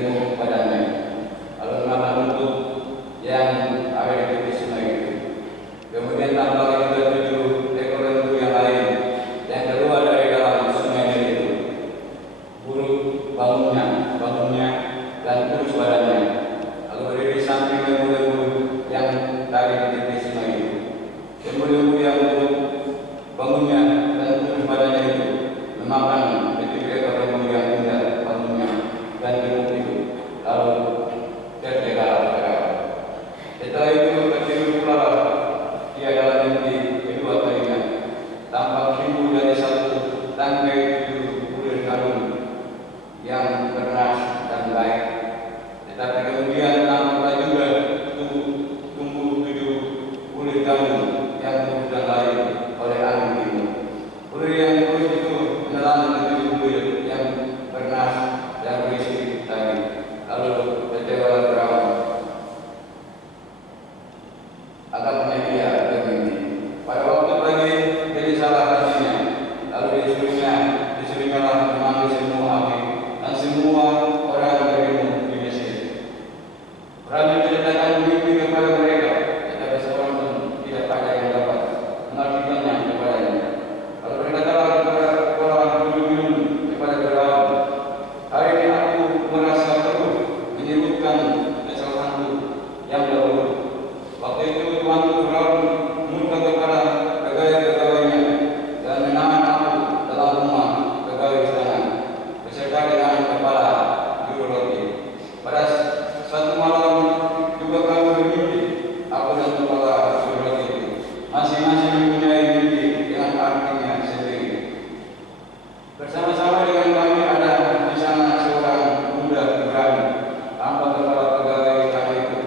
gemuk badannya. Lalu memakan bentuk yang ada di tepi sungai itu. Kemudian tampak juga 7 ekor lembu yang lain yang keluar dari dalam sungai itu. Buruk bangunnya dan kurus badannya. Lalu berdiri di samping lembu-lembu yang tadi di tepi sungai itu. Lembu-lembu yang buruk bangunnya dan kurus badannya itu memakan 7 ekor lembu yang indah bangunnya dan gemuk itu. Lalu tertegar. Setelah itu tertidur pula dia dalam mimpi kedua kalinya. Tampak timbul dari satu tangkai 7 bulir kalung yang bernas dan baik. Tetapi kemudian tampaklah juga tumbuh 7 bulir kalung yang buruk dan lain oleh angin timur. Bulir yang buruk itu menelan 7 bulir yang bernas dan berisi tadi. Lalu kecewa Firaun akan dia bermimpi. Pada waktu pagi jadi salah hatinya. Lalu disuruhnyalah memanggil semua ahli dan semua orang berilmu di Mesir. Firaun menceritakan mimpi kepada mereka, tetapi seorang pun tidak ada yang dapat mengartikannya kepadanya. Lalu berkatalah kepada kepala guru-guru kepada Firaun, hari ini aku merasa perlu menyebutkan kesalahanku yang dahulu. Waktu itu tuanku Firaun murka kepada pegawai-pegawainya dan menahan aku dalam rumah pegawai istana beserta dengan kepala juru roti. Pada suatu malam juga kami bermimpi, aku dan kepala juru roti itu masing-masing mempunyai mimpi dengan artinya sendiri. Bersama-sama dengan kami ada di sana seorang muda Ibrani, tanpa kepala pegawai istana itu.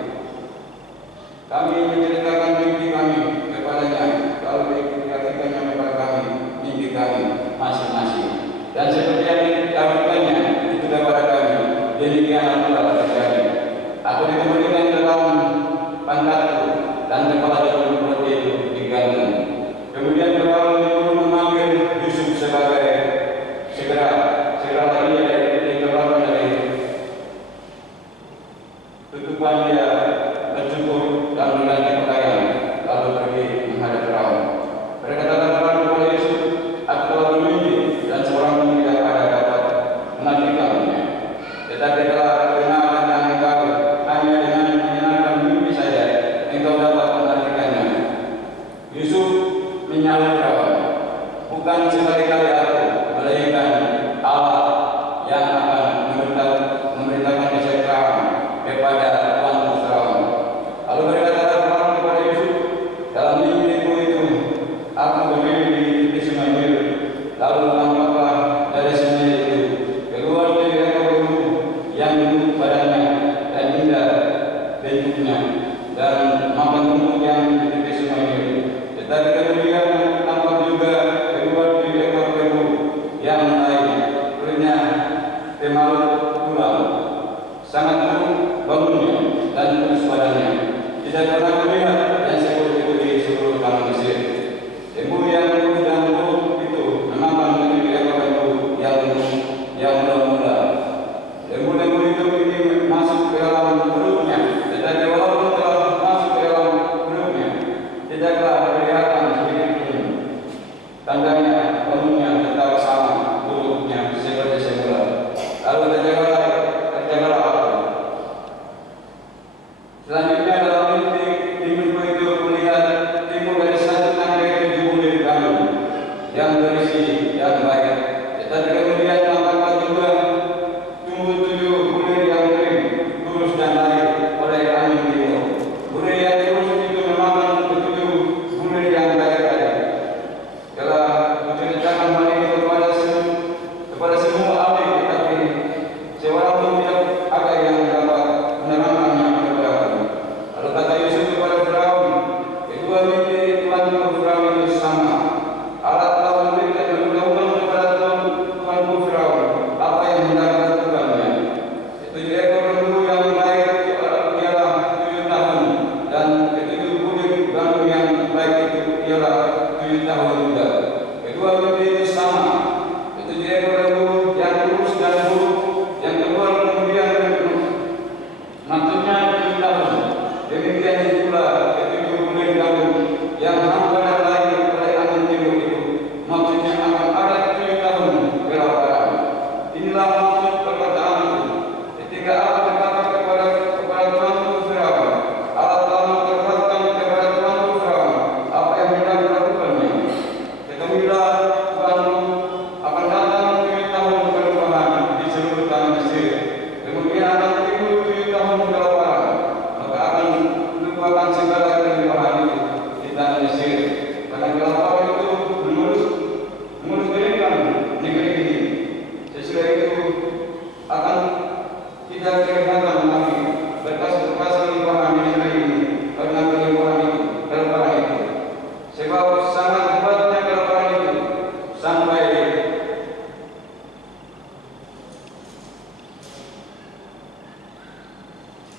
Kami menceritakan mimpi kami kepadanya, lalu dikatakannya kepada kami mimpi kami masing-masing. Dan seperti yang dikatakannya itu kepada kami, demikian pula terjadi. Aku dikembalikan ke dalam pangkatku dan kepala juru roti itu digantung. Kemudian Firaun disuruh memanggil Yusuf sebagai segera ia dikeluarkan dari tutupan dia bersyukur dan berganti pakaian, lalu pergi menghadap Firaun. Berkatalah Firaun kepada Yusuf, aku telah bermimpi dan seorang pun tidak ada dapat mengartikannya. Tetapi telah dengar tentang engkau, hanya dengan menyenangkan mimpi saja engkau dapat mengartikannya. Yusuf menyahut Firaun, bukan sekali-kali aku, melainkan Allah yang akan memberitakan kesejahteraan kepada tuanku Firaun. Lalu berkatalah Firaun kepada Yusuf, dalam mimpiku itu aku berdiri di tepi sungai Nil. Lalu tampaklah dari sungai itu keluar 7 ekor lembu yang gemuk badannya dan indah bentuknya dan makan rumput yang di tepi sungai Nil. Tetapi kemudian tampak juga keluar 7 ekor lembu yang lain, kulitnya temalut tulang, sangat buruk bangunnya dan kurus badannya. Tidak pernah melihat yang seperti itu di seluruh tanah Mesir. Lembu yang kurus dan buruk itu memakan 7 ekor lembu yang muda-muda. Lembu-lembu itu ini masuk ke dalam perutnya, tetapi walaupun telah masuk ke dalam perutnya, tidaklah kelihatan sedikit pun. Tandanya bangunnya tetap sama buruknya seperti semula. Lalu terjagalah aku. Selanjutnya dalam mimpi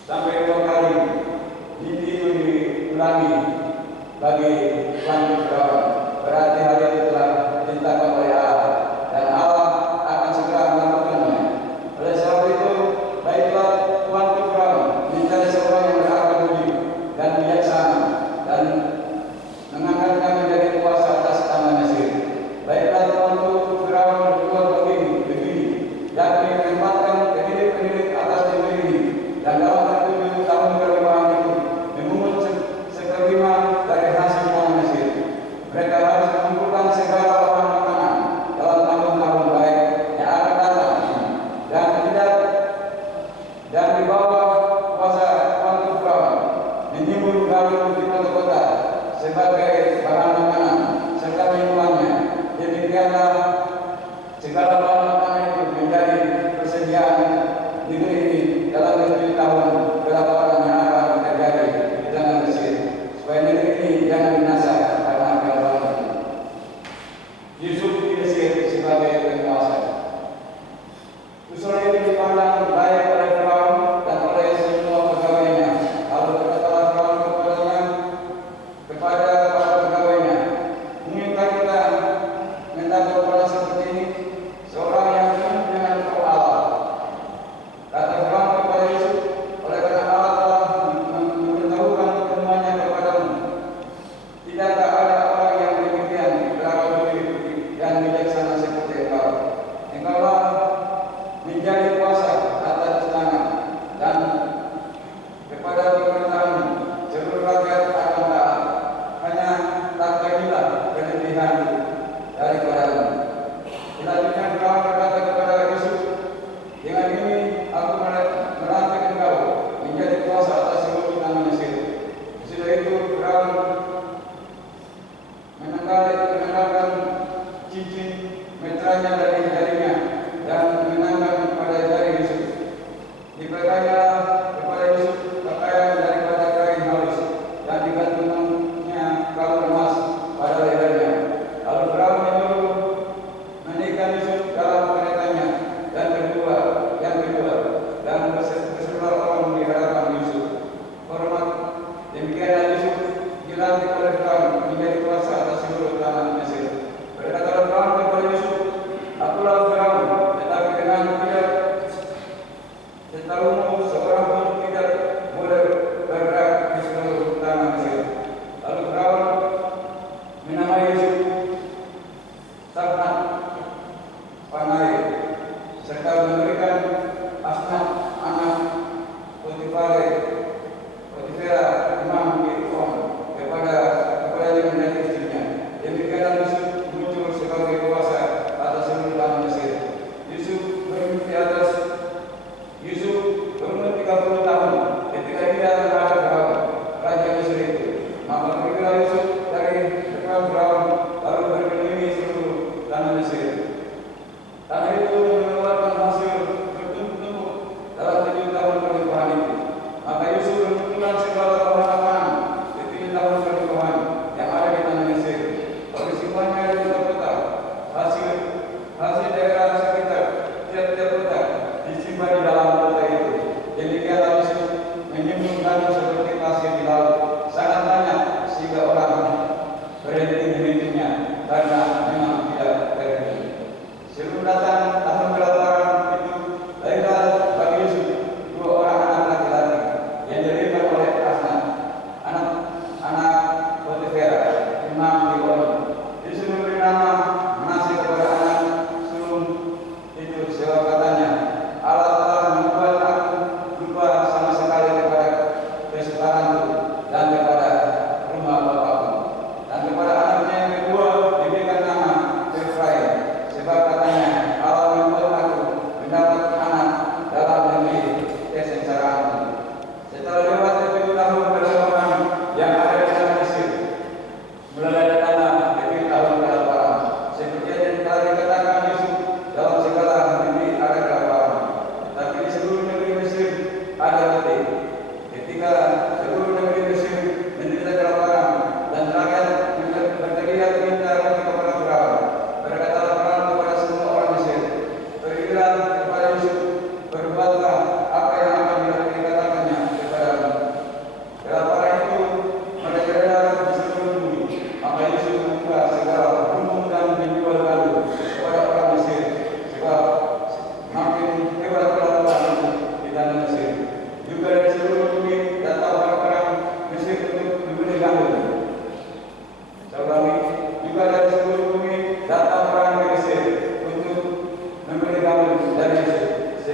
sampai 2 kali mimpi itu diulangi bagi lanjut Firaun. Berarti hal itu telah diceritakan oleh Allah dan Allah akan segera melakukannya. Oleh sebab itu, baiklah tuanku Firaun mencari seorang yang berakal budi dan bijaksana dan mengangkatnya menjadi kuasa atas tanah Mesir. Baiklah tuanku Firaun berbuat begini, yakni menempatkan pendidik-pendidik atas negeri ini, dan dalam 7 tahun kelimpahan itu memungut sekelima dari hasil tanah Mesir. Mereka harus mengumpulkan segala bahan makanan dalam tahun-tahun baik yang akan datang, dan di bawah kuasa tuanku Firaun menimbun galuh di kota-kota sebagai bahan makanan serta minumannya. Demikianlah segala bahan makanan itu menjadi persediaan negeri ini dalam 7 tahun kelaparan yang akan terjadi di tanah Mesir, supaya negeri ini jangan binasa karena kelaparan. Yusuf di Mesir sebagai penguasa. Usul ini dipandang baik oleh Firaun dan oleh semua pegawainya. Lalu berkatalah Firaun kepada para pegawainya, "Mungkinkah kita mendapat orang seperti ini, seorang yang penuh dengan roh Allah?" Kata Firaun kepada Yusuf, "Oleh karena Allah telah memberitahukan firman-Nya kepadamu, tidakkah ada orang yang demikian berakal budi dan bijaksana seperti engkau. Engkaulah menjadi kuasa atas tanah, dan kepada pemerintahan seluruh rakyat akan taat. Hanya tak terhilang kelebihan daripadamu." Selanjutnya Firaun berkata kepada Yusuf, "Dengan ini aku melantik engkau menjadi kuasa atas seluruh tanah Mesir." Sesudah itu Firaun menanggalkan cincin meteranya dari jarinya dan mengenakan pada jari Yusuf. Diberikannya kepada Yusuf pakaian daripada kain halus dan digantungnya kalung emas pada lehernya. Lalu Firaun menyuruh menikah Yusuf dalam keretanya yang kedua, dan berserulah orang di hadapan Yusuf. Hormat. Demikianlah Yusuf dilantik oleh Firaun menjadi kuasa atas seluruh tanah Mesir. Berkatalah Firaun kepada Yusuf, "Akulah Firaun, tetapi dengan tidak setahumu seorang pun tidak boleh bergerak di seluruh tanah Mesir." Lalu Firaun menamai Yusuf Sabnat Panai, serta memberikan Asnat anak Potifera imam Fir'aun kepadanya menjadi istrinya. Demikianlah Yusuf muncul sebagai kuasa atas seluruh tanah Mesir. Yusuf berumur 30 tahun ketika dia terhadap Firaun, raja Mesir itu. Maka pergilah Yusuf dari depan Firaun, lalu berkeliling seluruh tanah Mesir. Tanah itu mengeluarkan hasil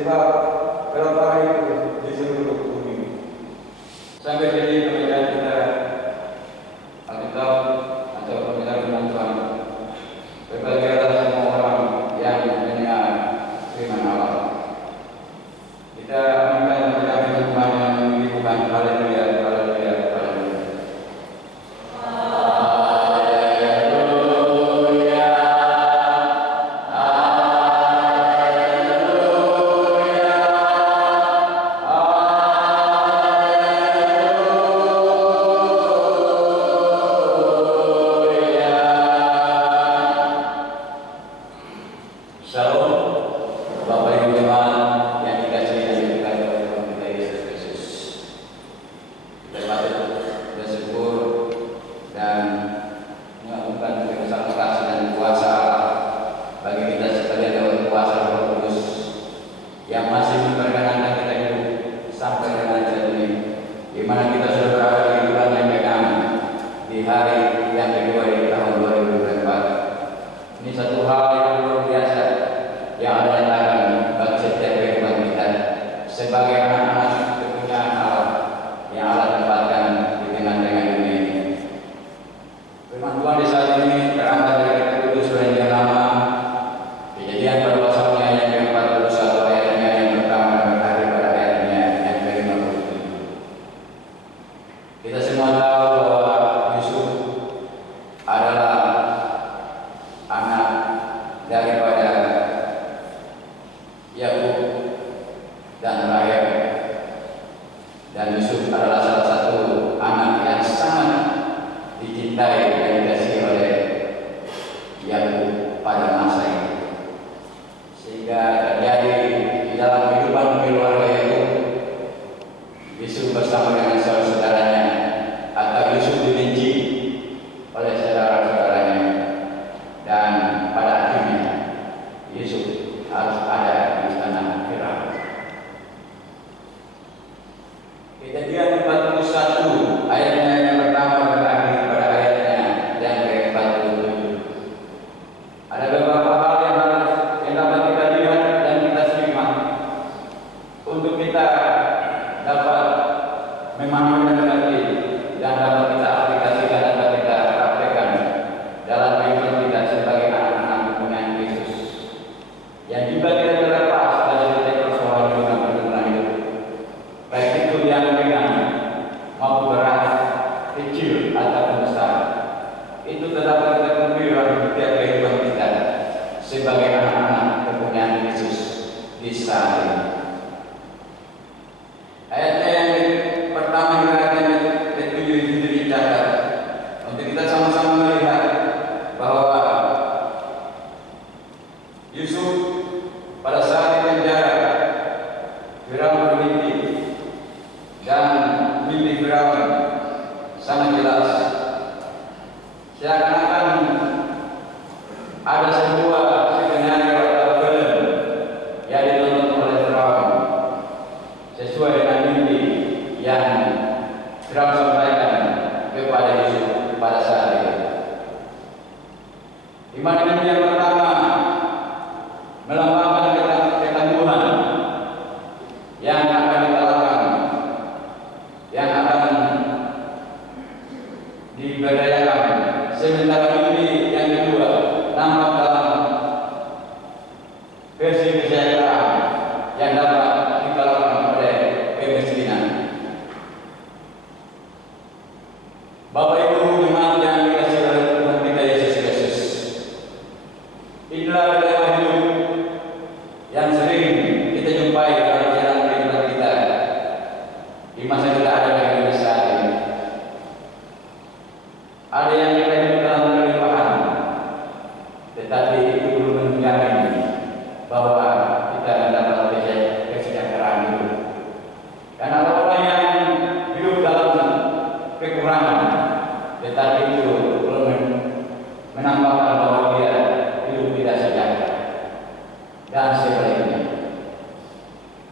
sebab kelaparan itu di seluruh bumi. Sampai jadi pembacaan kita Alkitab atau pembacaan firman Tuhan. Berbahagialah semua orang yang mendengar firman Allah. Kita aminkan pembacaan firman Tuhan yang menunjukkan haleluya, haleluya, haleluya.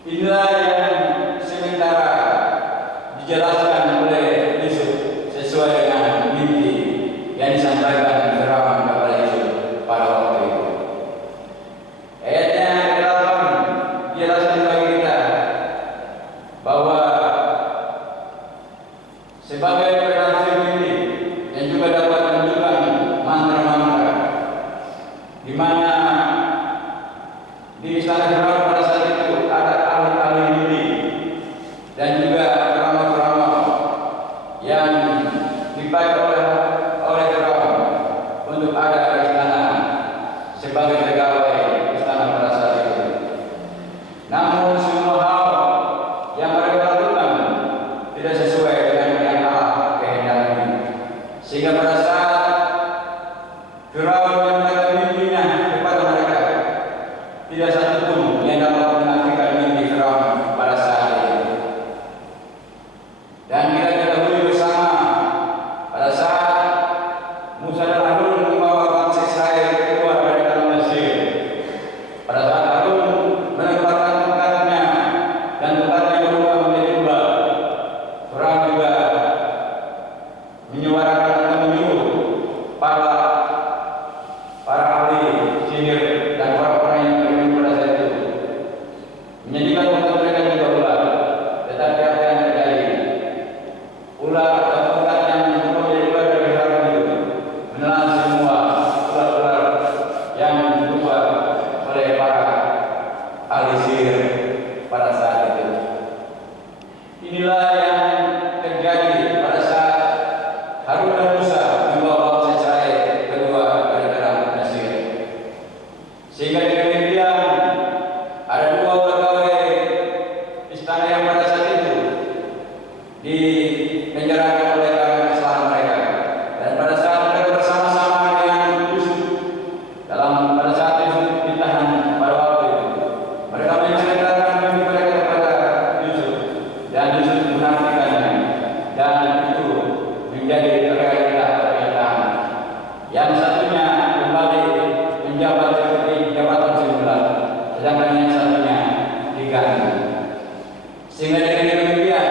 Inilah yang sementara dijelaskan oleh Yusuf sesuai dengan mimpi yang disampaikan Firaun kepada Yusuf pada waktu itu. Ayatnya ke-8 dijelaskan yang dapat menafikan mimpi Firaun pada saat itu. Dan kita ketahui bersama pada saat Musa dan Harun membawa bangsa Israel keluar dari tanah Mesir. Pada saat Harun menempatkan tongkatnya dan tongkatnya berubah menjadi ubah, Firaun juga menyuarakan atau menyuruh para ahli sihir dan orang-orang yang beriman pada saat itu menjadikan tongkat mereka juga ular. Tetapi apa yang terjadi? Ular atau tongkat yang berubah menjadi ular dari Firaun itu menelan semua ular-ular yang berubah oleh para ahli sihir pada saat itu. Inilah yang terjadi pada saat Harun dan Musa membawa bangsa Israel keluar dari tanah Mesir. Sehingga dengan demikian ada dua pegawai istana yang pada saat itu dipenjarakan oleh karena kesalahan mereka. Dan pada saat mereka bersama-sama dengan Yusuf, pada saat Yusuf ditahan pada waktu itu, mereka menceritakan mimpi mereka kepada Yusuf, dan Yusuf menafikannya, dan itu menjadi realita kenyataan. Yang satunya kembali menjabat seperti jabatan semula, sedangkan yang satunya diganti. Sehingga dengan demikian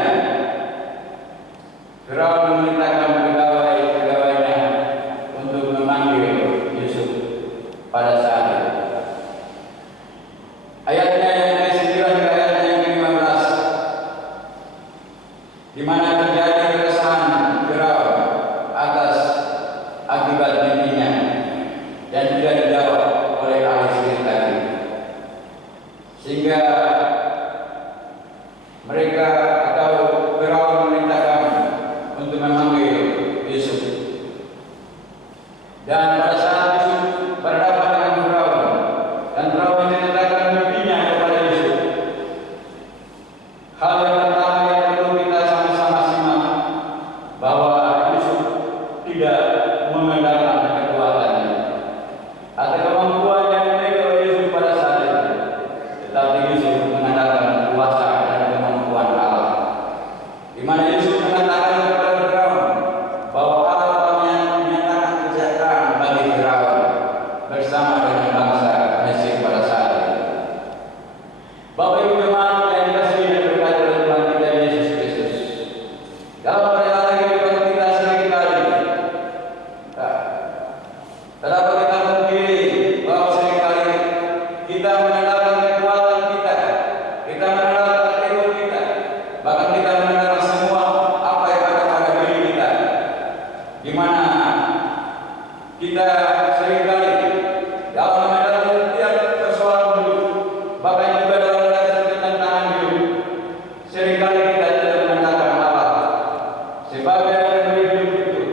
Firaun memerintahkan pegawai-pegawainya untuk memanggil Yusuf pada saat itu. Ayatnya yang ke-9 hingga ayatnya yang ke-15, di mana terjadi keresahan Firaun atas akibat mimpinya dan tidak dijawab oleh ahli sihir tadi, sehingga mereka atau Firaun memerintahkan untuk memanggil Yusuf. Dan pada saat Yusuf berhadapan dengan Firaun dan Firaun menceritakan mimpinya kepada Yusuf, hal yang pertama yang perlu kita sama-sama simak bahwa Yusuf tidak mengandalkan kekuatannya atau kemampuan yang dimiliki oleh Yusuf pada saat itu, tetapi Yusuf mengandalkan kuasa dan kemampuan Allah. Di mana Yusuf mengatakan kepada Firaun bahwa Allah telah menyatakan kesejahteraan bagi Firaun bersama dengan bangsa Mesir pada saat itu. Bapak Ibu jemaat yang dikasihi dan berkati oleh Tuhan kita Yesus Kristus, dalam perjalanan kehidupan kita seringkali terdapat kita mengkiri bahwa seringkali kita mengandalkan kekuatan kita mengandalkan ego kita, bahkan kita mengandalkan semua apa yang ada pada diri kita, di mana kita seringkali dalam menghadapi setiap persoalan hidup, bahkan juga dalam menghadapi tantangan hidup, seringkali kita tidak mengandalkan Allah sebagai pemberi hidup itu,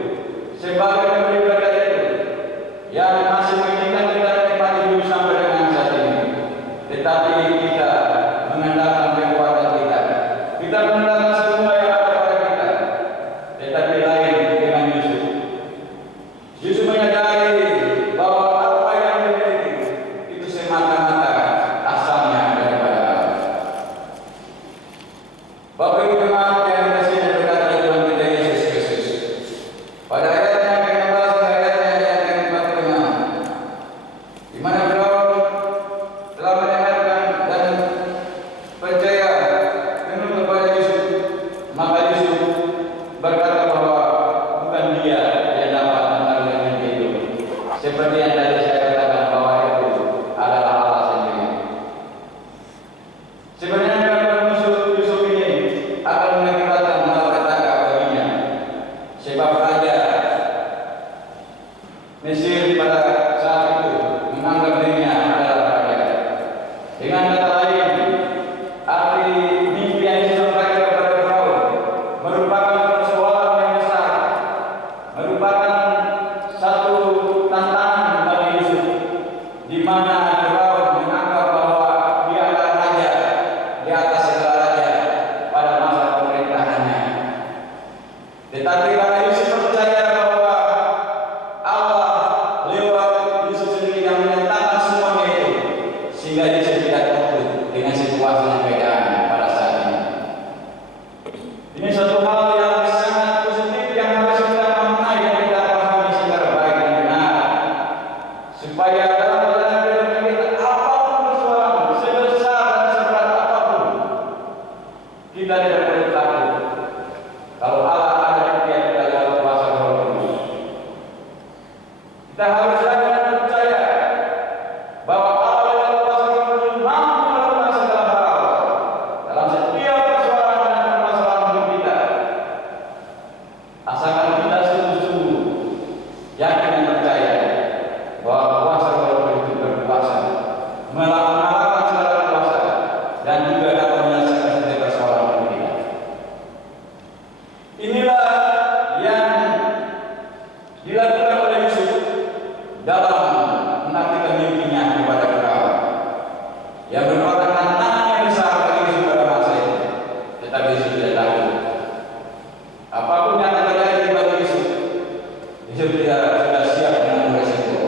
sebagai pemberi berkat itu, yang masih mengizinkan kita menikmati hidup sampai dengan saat ini. Tetapi kita mengandalkan kekuatan kita mengandalkan semua yang ada pada kita. Tetapi lain dengan Yusuf. Yusuf menyadari bahwa apa yang dimiliki itu semata-mata asalnya daripada Allah. Bapak Ibu jemaat yang dikasihi dan berkati oleh Tuhan kita Yesus Kristus, pada ayatnya yang ke-16 hingga ayatnya yang ke-45, di mana Firaun telah mendengarkan dan percaya penuh kepada Yusuf, maka Yusuf berkata bahwa bukan dia yang dapat mengalami mimpi itu, seperti yang tadi saya katakan bahwa itu adalah Allah sendiri. Sebenarnya dalam Yusuf ini akan mengakibatkan malapetaka baginya, sebab raja Mesir pada saat itu menganggap dirinya adalah raja. Dengan kata lain, arti mimpi yang disampaikan kepada Firaun merupakan persoalan yang besar, merupakan satu tantangan bagi Yusuf, di mana Firaun menganggap bahwa dia adalah raja di atas segala raja pada masa pemerintahannya. Tetapi karena Yusuf percaya bahwa Allah lewat Yusuf sendiri yang menyatakan semuanya itu, sehingga Yusuf tidak takut dan juga dapat menyelesaikan setiap persoalan kita. Inilah yang dilakukan oleh Yusuf dalam menarikkan mimpinya kepada Firaun, yang merupakan tantangan yang besar bagi Yusuf pada masa itu. Tetapi Yusuf tidak tahu apapun yang akan terjadi bagi Yusuf, Yusuf sudah siap menanggung resiko.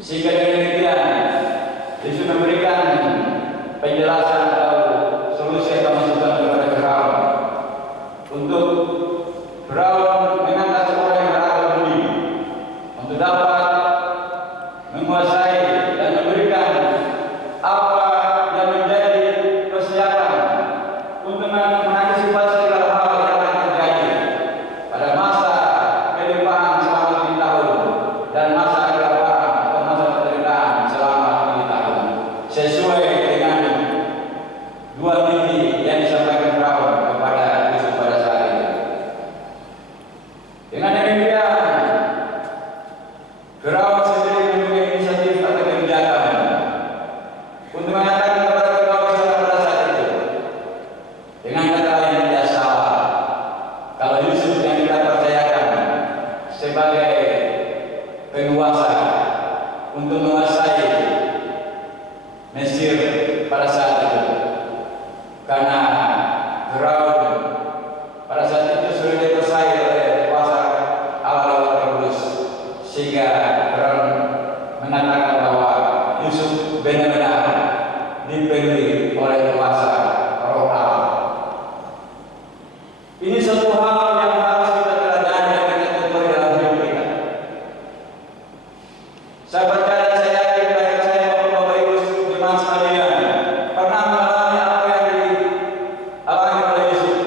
Sehingga dengan demikian Yusuf memberikan penjelasan atau solusi atau masukan kepada Firaun untuk Firaun mengangkat seorang yang berakal budi untuk dapat menguasai dan memberikan apa yang menjadi persiapan untuk mengantisipasi segala hal yang akan terjadi pada masa kelimpahan selama 7 tahun dan masa kelaparan atau masa penderitaan selama 7 tahun, sesuai dengan dua mimpi yang disampaikan Firaun kepada Yusuf pada saat itu. Dengan demikian, Firaun sendiri mempunyai inisiatif atau kebijakan untuk mengatakan kepada pegawai sana pada saat itu, dengan kata lain tidak salah kalau Yusuf yang kita percayakan sebagai penguasa untuk menguasai Mesir pada saat itu, karena Firaun pada saat itu sudah dikuasai oleh kuasa Allah Terus, sehingga Firaun mengatakan bahwa Yusuf benar-benar dipenuhi oleh kuasa Roh Allah. Ini suatu hal yang harus kita teladani dan kita contohi dalam hidup kita. Saya percaya, saya yakin, baik saya maupun Bapak Ibu jemaat sekalian pernah mengalami apa yang dialami oleh Yusuf.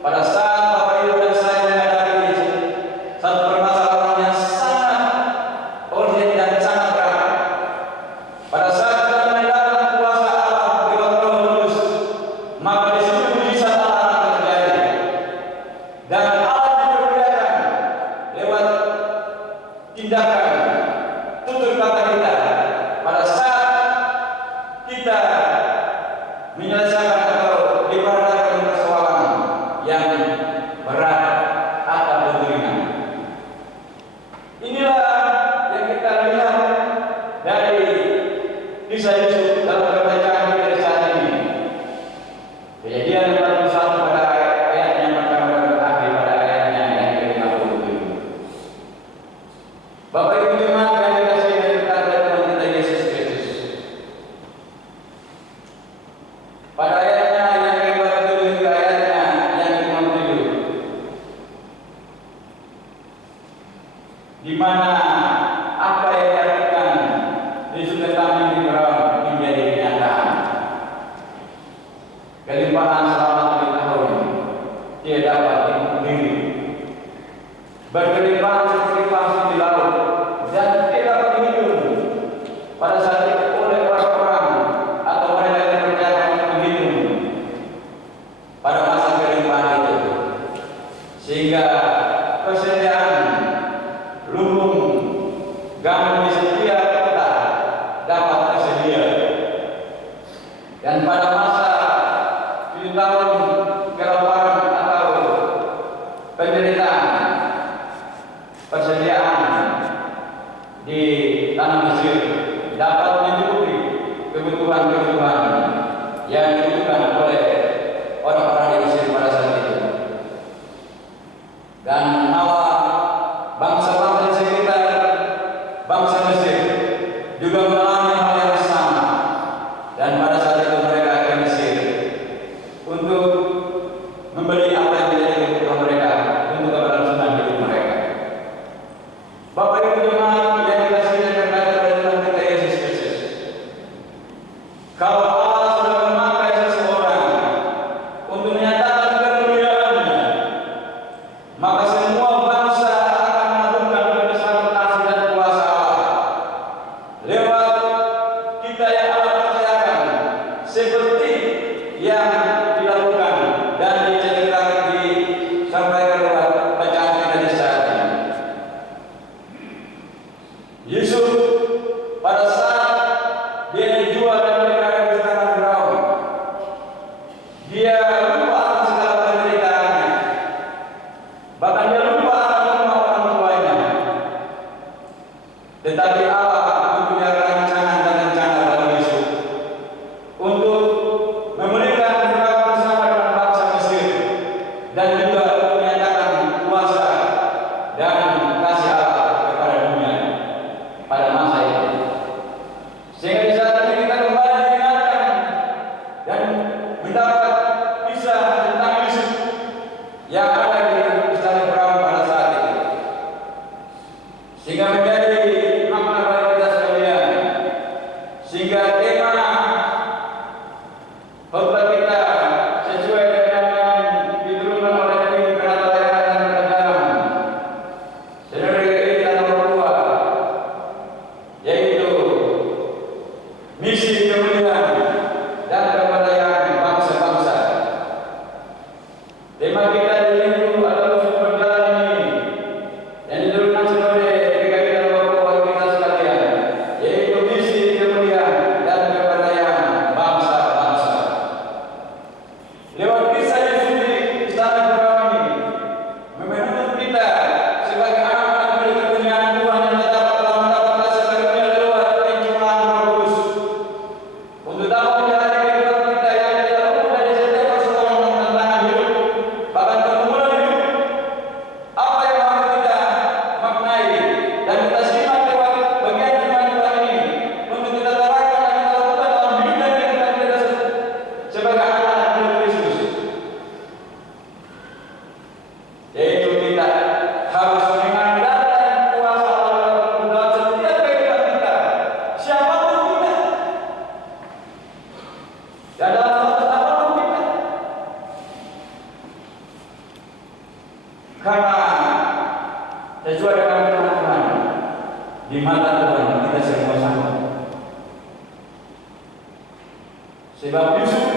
Pada saat Bapak Ibu dan saya menghadapi satu permasalahan yang sangat urgent dan sangat berat, pada saat kita menghadapkan kuasa Allah lewat Roh Kudus, maka di situ mujizat Allah akan terjadi, dan Allah diperlihatkan lewat tindakan tutur kata kita pada saat kita menyelesaikan atau diperhadapkan persoalan yang berat ataupun ringan. Inilah yang kita lihat dari kisah Yusuf dalam pembacaan kita saat ini. Kejadian 41 pada ayatnya pertama dan terakhir pada ayatnya yang ke-57. Bapak Ibu jemaat yang dikasihi dan diberkati Tuhan kita Yesus Kristus, pada ayatnya yang ke-47 hingga ayatnya yang ke-57, di mana apa yang diartikan Yusuf tentang mimpi Firaun menjadi kenyataan. Kelimpahan selama 7 tahun tidak dapat dipungkiri, berkelimpahan seperti pasir di laut dan tidak dapat dihitung pada saat itu oleh orang-orang atau mereka yang percaya untuk menghitung pada masa kelimpahan itu, sehingga persediaan lumbung garam di setiap kota dapat tersedia, dan pada masa 7 tahun kelaparan atau penderitaan, persediaan di tanah Mesir dapat mencukupi kebutuhan-kebutuhan yang dibutuhkan oleh orang-orang di Mesir pada saat itu. Dan malah bangsa-bangsa di sekitar bangsa Mesir juga mengalami hal yang sama, dan pada saat itu mereka ke Mesir untuk membeli apa yang menjadi kebutuhan mereka untuk keberlangsungan hidup mereka. Bapak Ibu jemaat yang dikasihi dan diberkati oleh Tuhan kita Yesus Kristus, kalau Allah sudah memakai seseorang untuk menyatakan kemuliaan-Nya, maka semua bangsa akan mengagungkan kebesaran kasih dan kuasa Allah lewat kita yang Allah percayakan, seperti yang dilakukan dan diceritakan disampaikan lewat bacaan kita di saat ini. Yusuf pada saat sehingga tema khotbah kita sesuai dengan yang diturunkan oleh Nabi Penata dan Pengajaran Saudara Gereja nomor 2, yaitu misi kemuliaan dan kebudayaan bangsa-bangsa. Tema kita di minggu atau musim berjalan ini yang diturunkan oleh Gereja nomor 2 kita sekalian, yaitu misi kemuliaan dan kebudayaan bangsa-bangsa. Lewat kisah Yesus di istana Firaun ini menuntut kita sebagai anak-anak milik kepunyaan Tuhan yang telah mendapat kasih karunia lewat pencurahan Roh Kudus untuk dapat menjalani kehidupan kita yang tidak luput dari setiap persoalan dan tantangan hidup, bahkan pergumulan hidup. Apa yang harus kita maknai dan kita simak lewat bagian firman Tuhan ini untuk kita terapkan dan kita lakukan dalam hidup dan kehidupan kita sebagai anak-anak milik Kristus, yaitu kita harus mengandalkan kuasa Allah dalam setiap kehidupan kita, siapapun kita, dan dalam status apapun kita. Karena sesuai dengan firman Tuhan, di mata Tuhan kita semua sama. Sebab Yusuf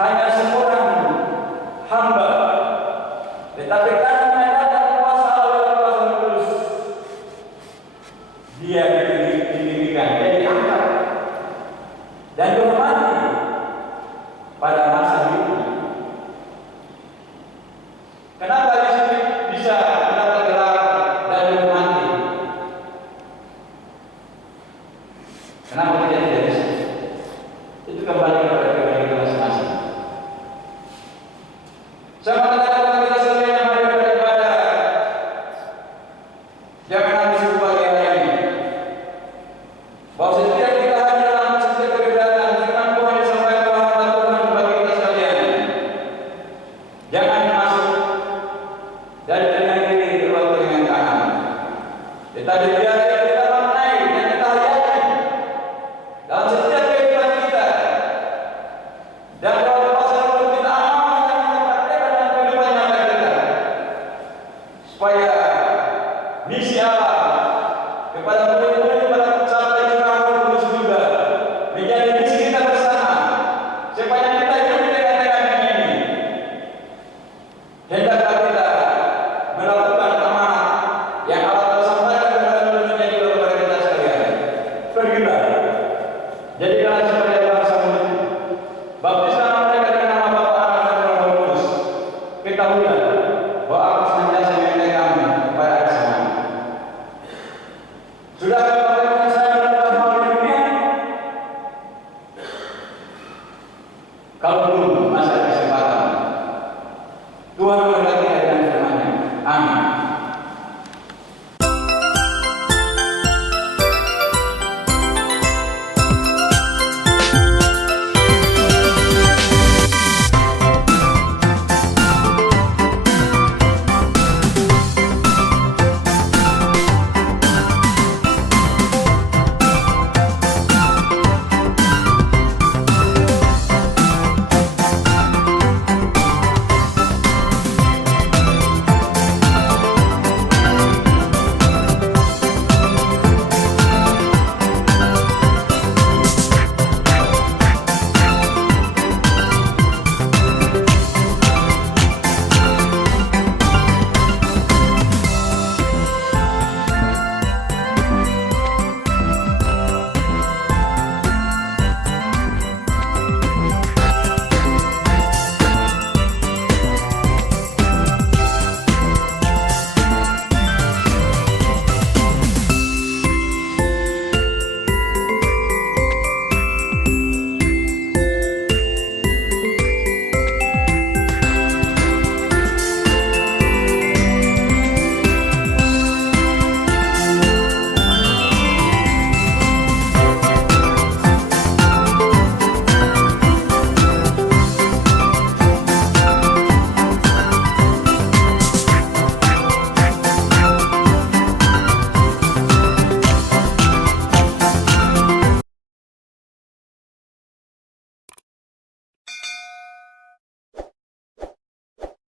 hanya seorang hamba, tetapi karena menandalkan kuasa Allah dan kuasa Roh Kudus, dia ditinggikan, dia diangkat dan dihormati pada masa hidupnya. Kenapa Yusuf bisa mendapat gelar dan dihormati? Kenapa dia tidak bisa? Itu kembali kepada pribadi kita masing-masing. Saya mengatakan kepada kita sekalian yang ada pada ibadah, jangan habis lupa di hari ini bahwa setiap kita hadir dalam setiap kegiatan firman Tuhan disampaikan oleh Tuhan bagi kita sekalian. Jangan masuk dari telinga kiri keluar telinga kanan, tetapi biar kita maknai dan kita hayati dalam setiap kehidupan kita, dan dalam masa hidup kita amalkan dan kita praktekkan dalam kehidupan nyata kita, supaya misi Allah kepada murid-murid pada sampai curah Roh Kudus juga menjadi misi kita bersama, supaya kita hidup di tengah-tengah dunia ini. Hendaklah kita melakukan amanat yang Allah telah sampaikan kepada murid-muridnya juga kepada kita sekalian. Pergilah, jadikanlah sebagai bangsa murid, baptislah mereka dengan nama Bapa, Anak dan Roh Kudus. Ketahuilah bahwa aku senantiasa menyertai kamu kepada akhir zaman. Sudah Bapak saya melakukan hal di dunia? Kalau belum,